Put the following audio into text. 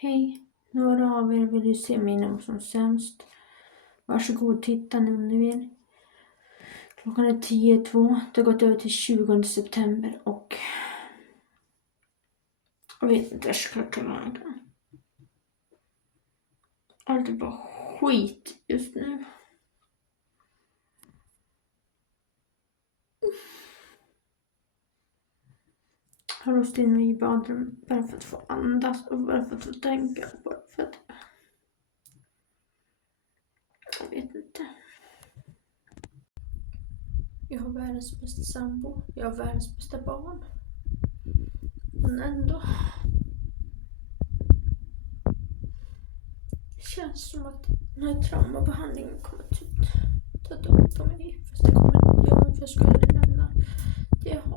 Hej, några av er vill ju se mina som sämst. Varsågod, titta nu om ni vill. Klockan är 10:02. Det har gått över till 20 september och jag vet inte vad jag ska ta vägen. Allt är bara skit just nu. Jag har låst in mig i badrummet bara för att få andas och bara för att få tänka. Bara för att... Jag vet inte. Jag har världens bästa sambo. Jag har världens bästa barn. Men ändå. Det känns som att den här traumabehandlingen kommer typ ta död på mig. Fast det kommer inte göra, för jag skulle lämna det jag har.